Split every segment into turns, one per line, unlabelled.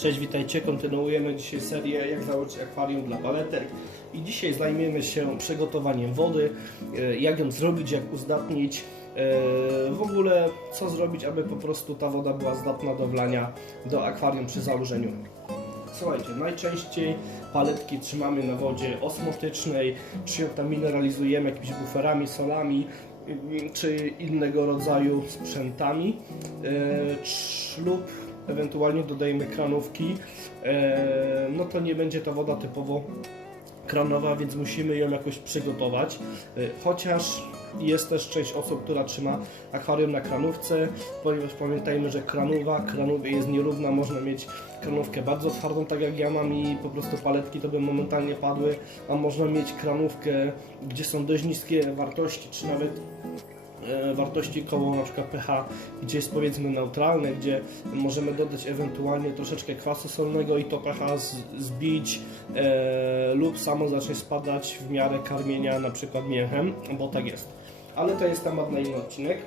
Cześć, witajcie. Kontynuujemy dzisiaj serię Jak założyć akwarium dla paletek. I dzisiaj zajmiemy się przygotowaniem wody, e, jak ją zrobić, jak uzdatnić. e, W ogóle co zrobić, aby po prostu ta woda była zdatna do wlania do akwarium przy założeniu. Słuchajcie, najczęściej paletki trzymamy na wodzie osmotycznej, czy ją tam mineralizujemy jakimiś buferami, solami, czy innego rodzaju sprzętami, e, lub ewentualnie dodajemy kranówki, e, no to nie będzie ta woda typowo kranowa, więc musimy ją jakoś przygotować. E, Chociaż jest też część osób, która trzyma akwarium na kranówce, ponieważ pamiętajmy, że kranowa, kranowie jest nierówna, można mieć kranówkę bardzo twardą, tak jak ja mam i po prostu paletki to by momentalnie padły, a można mieć kranówkę, gdzie są dość niskie wartości, czy nawet wartości koło na przykład pH, gdzie jest powiedzmy neutralne, gdzie możemy dodać ewentualnie troszeczkę kwasu solnego i to pH zbić e, lub samo zacznie spadać w miarę karmienia na przykład miechem, bo tak jest. Ale to jest temat na inny odcinek.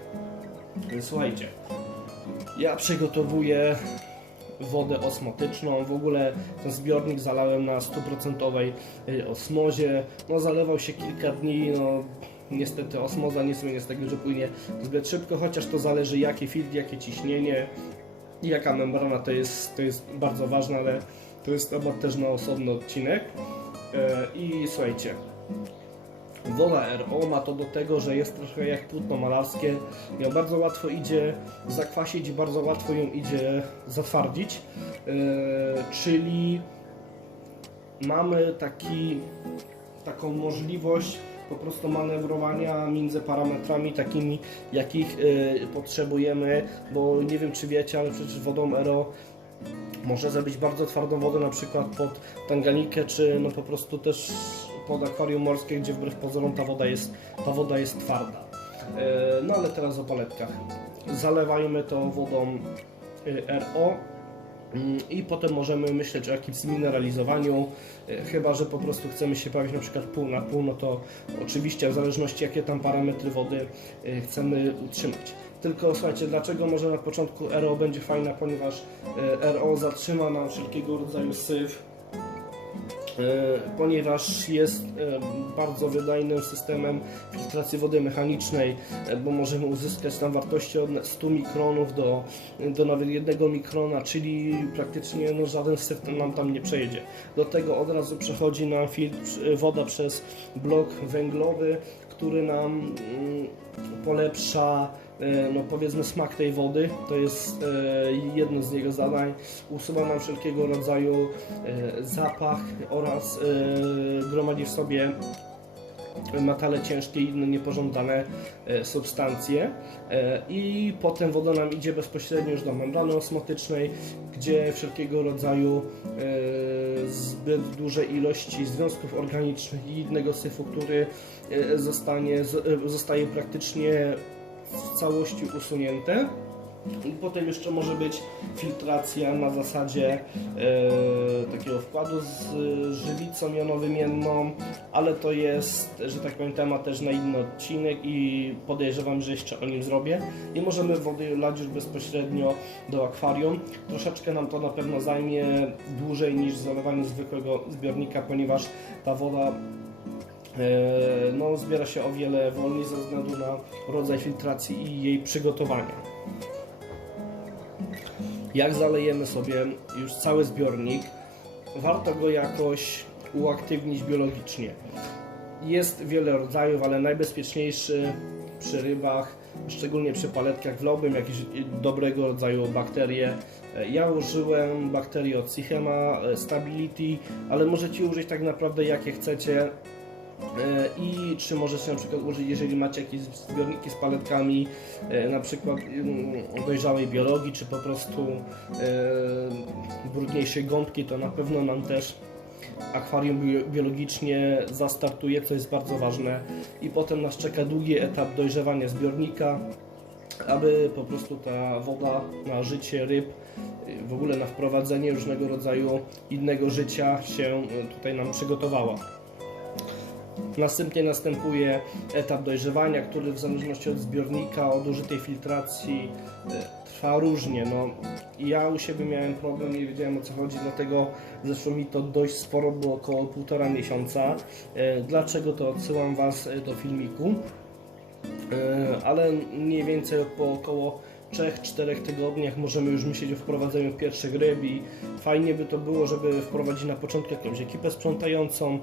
Słuchajcie, ja przygotowuję wodę osmotyczną. W ogóle ten zbiornik zalałem na 100% y, osmozie. No zalewał się kilka dni, no niestety osmoza nie słynie z tego, że płynie zbyt szybko, chociaż to zależy jaki filtr, jakie ciśnienie jaka membrana to jest, to jest bardzo ważne, ale to jest temat też na osobny odcinek. E, I słuchajcie, Wola RO ma to do tego, że jest trochę jak płótno malarskie. Ją bardzo łatwo idzie zakwasić, bardzo łatwo ją idzie zatwardzić. Yy, czyli mamy taki, taką możliwość po prostu manewrowania między parametrami takimi, jakich yy, potrzebujemy, bo nie wiem czy wiecie, ale przecież wodą RO można zrobić bardzo twardą wodę na przykład pod tanganikę, czy no po prostu też pod akwarium morskie, gdzie wbrew pozorom ta woda jest, ta woda jest twarda. E, No ale teraz o paletkach. Zalewajmy to wodą y, RO i potem możemy myśleć o jakimś zmineralizowaniu, e, chyba że po prostu chcemy się bawić na przykład pół na pół, no to oczywiście w zależności jakie tam parametry wody e, chcemy utrzymać. Tylko słuchajcie, dlaczego może na początku RO będzie fajna, ponieważ e, RO zatrzyma nam wszelkiego rodzaju syf, ponieważ jest e, bardzo wydajnym systemem filtracji wody mechanicznej, e, bo możemy uzyskać tam wartości od 100 mikronów do, do nawet 1 mikrona, czyli praktycznie no, żaden syf nam tam nie przejdzie. Do tego od razu przechodzi nam filtr, e, woda przez blok węglowy, który nam mm, polepsza e, no powiedzmy smak tej wody, to jest e, jedno z jego zadań, usuwa nam wszelkiego rodzaju e, zapach oraz e, gromadzi w sobie metale ciężkie i inne niepożądane e, substancje. E, i potem woda nam idzie bezpośrednio już do membrany osmotycznej, gdzie wszelkiego rodzaju e, zbyt duże ilości związków organicznych i innego syfu, który e, zostanie, e, zostaje praktycznie w całości usunięte. I potem jeszcze może być filtracja na zasadzie e, takiego wkładu z żywicą jonowymienną, ale to jest, że tak powiem, temat też na inny odcinek i podejrzewam, że jeszcze o nim zrobię. I możemy wody lać już bezpośrednio do akwarium. Troszeczkę nam to na pewno zajmie dłużej niż zalewanie zwykłego zbiornika, ponieważ ta woda no, zbiera się o wiele wolniej ze względu na rodzaj filtracji i jej przygotowania. Jak zalejemy sobie już cały zbiornik, warto go jakoś uaktywnić biologicznie. Jest wiele rodzajów, ale najbezpieczniejszy przy rybach, szczególnie przy paletkach, wlałbym jakieś dobrego rodzaju bakterie. Ja użyłem bakterii od Sichema Stability, ale możecie użyć tak naprawdę jakie chcecie. E, i czy możecie na przykład użyć, jeżeli macie jakieś zbiorniki z paletkami, e, na przykład mm, dojrzałej biologii, czy po prostu e, brudniejszej gąbki, to na pewno nam też akwarium bio- biologicznie zastartuje, co jest bardzo ważne i potem nas czeka długi etap dojrzewania zbiornika, aby po prostu ta woda na życie ryb, w ogóle na wprowadzenie różnego rodzaju innego życia się tutaj nam przygotowała. Następnie następuje etap dojrzewania, który w zależności od zbiornika, od użytej filtracji e, trwa różnie. No, ja u siebie miałem problem, nie wiedziałem o co chodzi, dlatego zeszło mi to dość sporo, było około półtora miesiąca. E, Dlaczego to odsyłam Was e, do filmiku? Ale mniej więcej po około 3-4 tygodniach możemy już myśleć o wprowadzeniu pierwszych ryb i fajnie by to było, żeby wprowadzić na początku jakąś ekipę sprzątającą,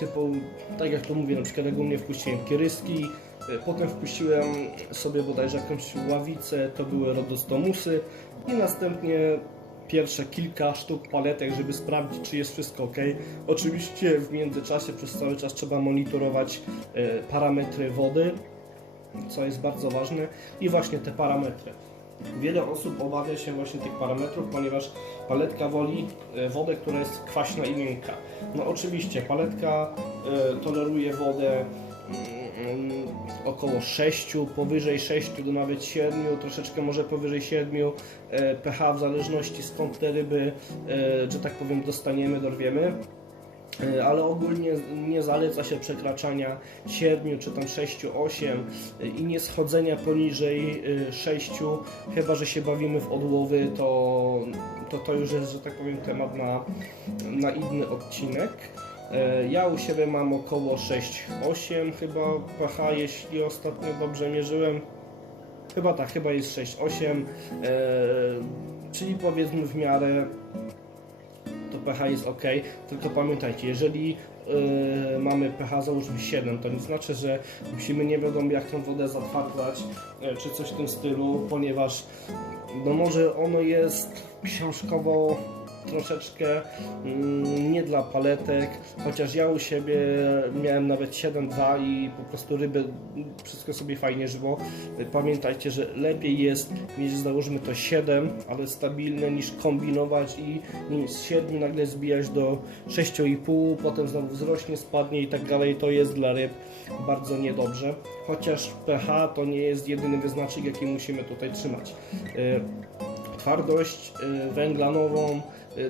typu, tak jak to mówię, na przykład jak wpuściłem kieryski, e, potem wpuściłem sobie bodajże jakąś ławicę, to były rodostomusy i następnie pierwsze kilka sztuk paletek, żeby sprawdzić, czy jest wszystko ok. Oczywiście w międzyczasie przez cały czas trzeba monitorować e, parametry wody, co jest bardzo ważne i właśnie te parametry. Wiele osób obawia się właśnie tych parametrów, ponieważ paletka woli e, wodę, która jest kwaśna i miękka. No oczywiście, paletka e, toleruje wodę mm, około 6, powyżej 6 do nawet 7, troszeczkę może powyżej 7 e, pH w zależności skąd te ryby, że tak powiem, dostaniemy, dorwiemy. E, ale ogólnie nie zaleca się przekraczania 7 czy tam 6, 8 e, i nie schodzenia poniżej e, 6, chyba że się bawimy w odłowy, to to, to już jest, że tak powiem, temat na, na inny odcinek. E, Ja u siebie mam około 6-8 chyba pH, jeśli ostatnio dobrze mierzyłem. Chyba tak, chyba jest 6-8, e, czyli powiedzmy w miarę to pH jest ok, tylko pamiętajcie, jeżeli yy, mamy pH załóżmy 7, to nie znaczy, że musimy nie wiadomo jak tą wodę zatwardzać, yy, czy coś w tym stylu, ponieważ no może ono jest książkowo troszeczkę mm, nie dla paletek, chociaż ja u siebie miałem nawet 7,2 i po prostu ryby wszystko sobie fajnie żyło. Pamiętajcie, że lepiej jest mieć załóżmy to 7, ale stabilne niż kombinować i z 7 nagle zbijać do 6,5, potem znowu wzrośnie, spadnie i tak dalej. To jest dla ryb bardzo niedobrze. Chociaż pH to nie jest jedyny wyznacznik, jaki musimy tutaj trzymać. Y, Twardość y, węglanową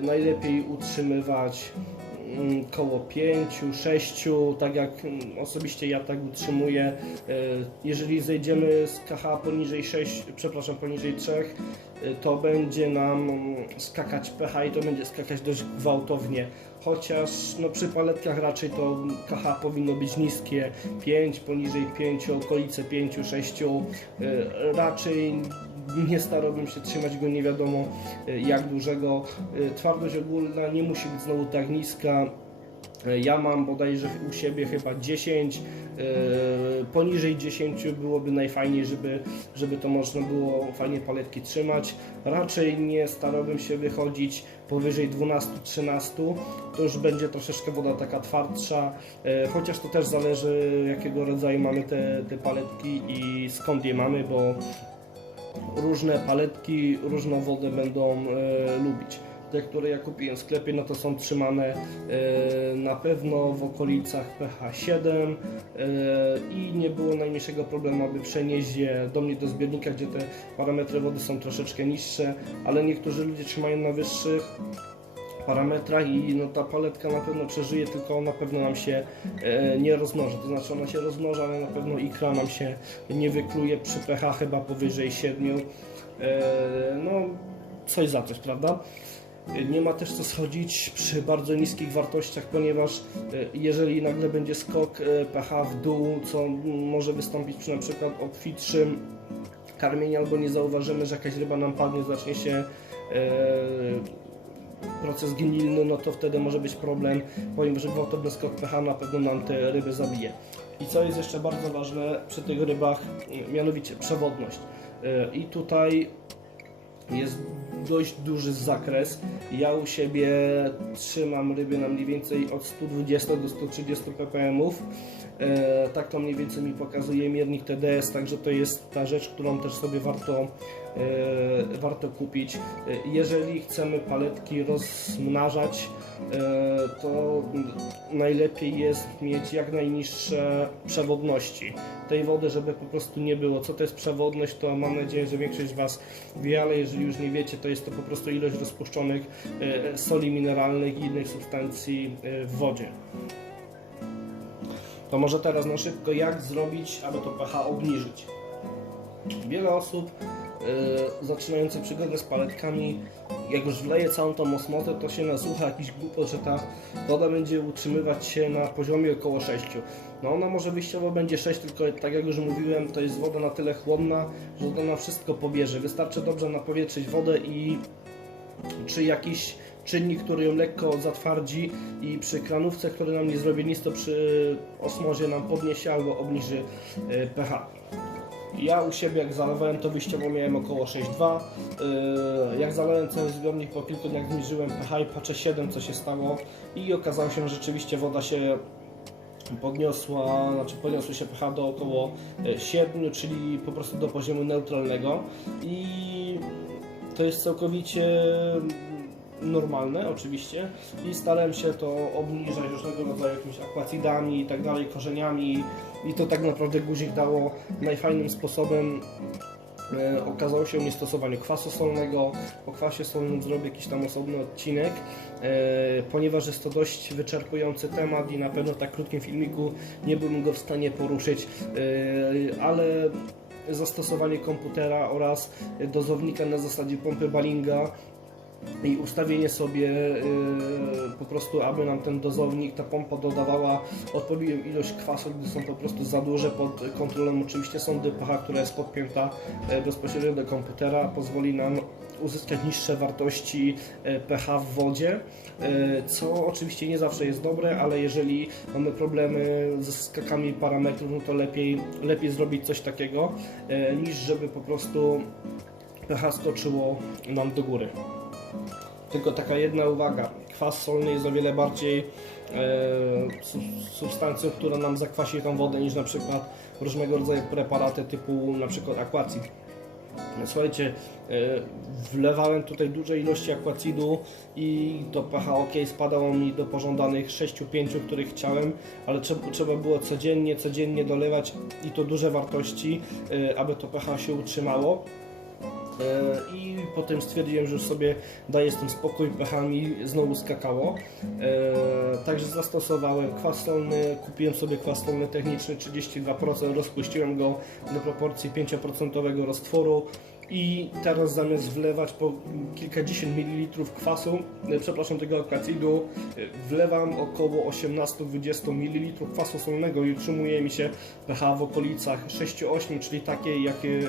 najlepiej utrzymywać mm, koło 5, 6, tak jak mm, osobiście ja tak utrzymuję. Y, Jeżeli zejdziemy z KH poniżej 6, przepraszam, poniżej 3, y, to będzie nam mm, skakać pH i to będzie skakać dość gwałtownie. Chociaż no, przy paletkach raczej to KH powinno być niskie, 5, poniżej 5, okolice 5, 6, y, raczej nie starałbym się trzymać go nie wiadomo y, jak dużego. Y, Twardość ogólna nie musi być znowu tak niska. Y, Ja mam bodajże u siebie chyba 10, y, poniżej 10 byłoby najfajniej, żeby, żeby to można było fajnie paletki trzymać. Raczej nie starałbym się wychodzić powyżej 12-13, to już będzie troszeczkę woda taka twardsza, chociaż to też zależy jakiego rodzaju mamy te, te paletki i skąd je mamy, bo różne paletki, różną wodę będą e, lubić. Te, które ja kupiłem w sklepie, no to są trzymane e, na pewno w okolicach pH 7 e, i nie było najmniejszego problemu, aby przenieść je do mnie do zbiornika, gdzie te parametry wody są troszeczkę niższe, ale niektórzy ludzie trzymają na wyższych parametrach i no, ta paletka na pewno przeżyje, tylko na pewno nam się e, nie rozmnoży. To znaczy ona się rozmnoży, ale na pewno ikra nam się nie wykluje przy pH chyba powyżej 7. E, no coś za coś, prawda? Nie ma też co schodzić przy bardzo niskich wartościach, ponieważ e, jeżeli nagle będzie skok e, pH w dół, co może wystąpić przy na przykład obfitszym karmieniu, albo nie zauważymy, że jakaś ryba nam padnie, zacznie się e, proces gnilny, no to wtedy może być problem, ponieważ gwałtowny skok pH na pewno nam te ryby zabije. I co jest jeszcze bardzo ważne przy tych rybach, mianowicie przewodność. E, I tutaj jest dość duży zakres. Ja u siebie trzymam ryby na mniej więcej od 120 do 130 ppm. E, tak to mniej więcej mi pokazuje miernik TDS, także to jest ta rzecz, którą też sobie warto, warto kupić. E, Jeżeli chcemy paletki rozmnażać, e, to najlepiej jest mieć jak najniższe przewodności tej wody, żeby po prostu nie było. Co to jest przewodność, to mam nadzieję, że większość z Was wie, ale jeżeli już nie wiecie, to jest to po prostu ilość rozpuszczonych e, soli mineralnych i innych substancji e, w wodzie. To może teraz na szybko, jak zrobić, aby to pH obniżyć. Wiele osób yy, zaczynających przygodę z paletkami, jak już wleje całą tą osmotę, to się nasłucha jakiś głupot, że ta woda będzie utrzymywać się na poziomie około 6. No ona może wyjściowo będzie 6, tylko tak jak już mówiłem, to jest woda na tyle chłodna, że ona wszystko pobierze. Wystarczy dobrze napowietrzyć wodę i czy jakiś czynnik, który ją lekko zatwardzi i przy kranówce, który nam nie zrobi nic, to przy osmozie nam podniesie albo obniży y, pH. Ja u siebie jak zalewałem to wyjściowo miałem około 6,2 Yy, Jak zalałem cały zbiornik po kilku dniach zmierzyłem pH i patrzę 7 co się stało. I okazało się, że rzeczywiście woda się podniosła, znaczy podniosły się pH do około e, 7, czyli po prostu do poziomu neutralnego. I to jest całkowicie normalne oczywiście. I starałem się to obniżać różnego rodzaju jakimiś akwacidami i tak dalej, korzeniami. I to tak naprawdę guzik dało najfajnym sposobem. E, okazało się niestosowanie kwasu solnego. O kwasie solnym zrobię jakiś tam osobny odcinek, e, ponieważ jest to dość wyczerpujący temat i na pewno tak krótkim filmiku nie byłbym go w stanie poruszyć, e, ale zastosowanie komputera oraz dozownika na zasadzie pompy Balinga i ustawienie sobie yy, po prostu, aby nam ten dozownik, ta pompa dodawała odpowiednią ilość kwasu, gdy są po prostu za duże pod kontrolą oczywiście sondy pH, która jest podpięta e, bezpośrednio do komputera, pozwoli nam uzyskać niższe wartości e, pH w wodzie, co oczywiście nie zawsze jest dobre, ale jeżeli mamy problemy ze skakami parametrów, no to lepiej, lepiej zrobić coś takiego, niż żeby po prostu pH skoczyło nam do góry. Tylko taka jedna uwaga. Kwas solny jest o wiele bardziej e, su- substancją, która nam zakwasi tą wodę niż na przykład różnego rodzaju preparaty typu na przykład akwacid. Słuchajcie, e, wlewałem tutaj duże ilości akwacidu i to pH ok spadało mi do pożądanych 6-5, których chciałem, ale trzeba, trzeba było codziennie, codziennie dolewać i to duże wartości, e, aby to pH się utrzymało. E, I potem stwierdziłem, że sobie daję z tym spokój, pH mi znowu skakało. E, Także zastosowałem kwas solny, kupiłem sobie kwas solny techniczny 32%, rozpuściłem go do proporcji 5% roztworu. I teraz zamiast wlewać po kilkadziesiąt mililitrów kwasu, e, przepraszam tego akwacidu, e, wlewam około 18-20 ml kwasu solnego i utrzymuje mi się pH w okolicach 6-8, czyli takie jakie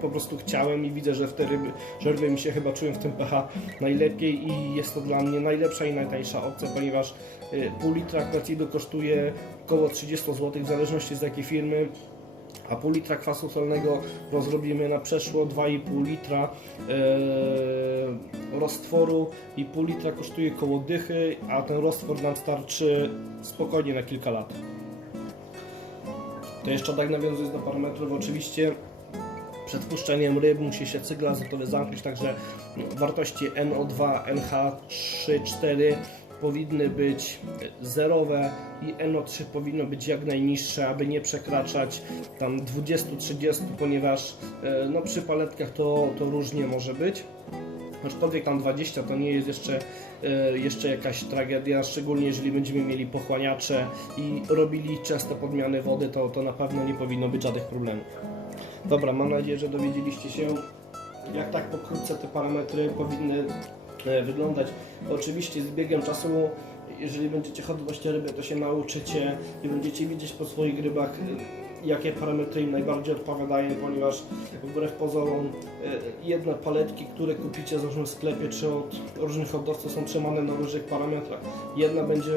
po prostu chciałem i widzę, że w te ryby, że ryby mi się chyba czują w tym pH najlepiej i jest to dla mnie najlepsza i najtańsza opcja, ponieważ y, pół litra akwacidu kosztuje około 30 zł w zależności z jakiej firmy a pół litra kwasu solnego rozrobimy na przeszło 2,5 litra e, roztworu i pół litra kosztuje koło dychy, a ten roztwór nam starczy spokojnie na kilka lat. To jeszcze tak nawiązując do parametrów, oczywiście przed wpuszczeniem ryb musi się cykl azotowy zamknąć, także wartości NO2, NH3, 4 powinny być zerowe i NO3 powinno być jak najniższe, aby nie przekraczać tam 20-30, ponieważ e, no, przy paletkach to, to różnie może być. Aczkolwiek tam 20 to nie jest jeszcze, e, jeszcze jakaś tragedia, szczególnie jeżeli będziemy mieli pochłaniacze i robili często podmiany wody, to, to na pewno nie powinno być żadnych problemów. Dobra, mam nadzieję, że dowiedzieliście się, jak tak pokrótce te parametry powinny e, wyglądać. Oczywiście z biegiem czasu, jeżeli będziecie hodować ryby, to się nauczycie i będziecie widzieć po swoich rybach, e, jakie parametry im najbardziej odpowiadają, ponieważ wbrew pozorom e, jedne paletki, które kupicie w sklepie czy od różnych hodowców są trzymane na różnych parametrach. Jedna będzie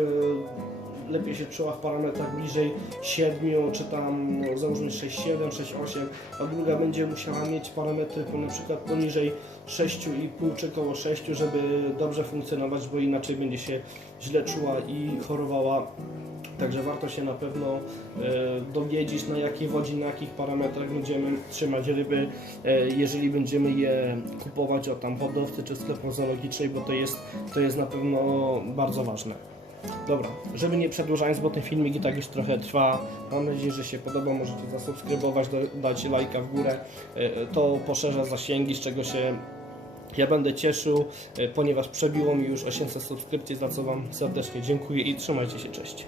lepiej się czuła w parametrach bliżej 7, czy tam no, załóżmy 6,7, 6,8, a druga będzie musiała mieć parametry po, na przykład poniżej 6,5 czy koło 6, żeby dobrze funkcjonować, bo inaczej będzie się źle czuła i chorowała. Także warto się na pewno e, dowiedzieć na jakiej wodzie, na jakich parametrach będziemy trzymać ryby, e, jeżeli będziemy je kupować od tam hodowcy czy sklepów zoologicznych, bo to jest, to jest na pewno bardzo ważne. Dobra, żeby nie przedłużając, bo ten filmik i tak już trochę trwa, mam nadzieję, że się podoba, możecie zasubskrybować, dać lajka w górę, E, to poszerza zasięgi, z czego się ja będę cieszył, e, ponieważ przebiło mi już 800 subskrypcji, za co Wam serdecznie dziękuję i trzymajcie się, cześć.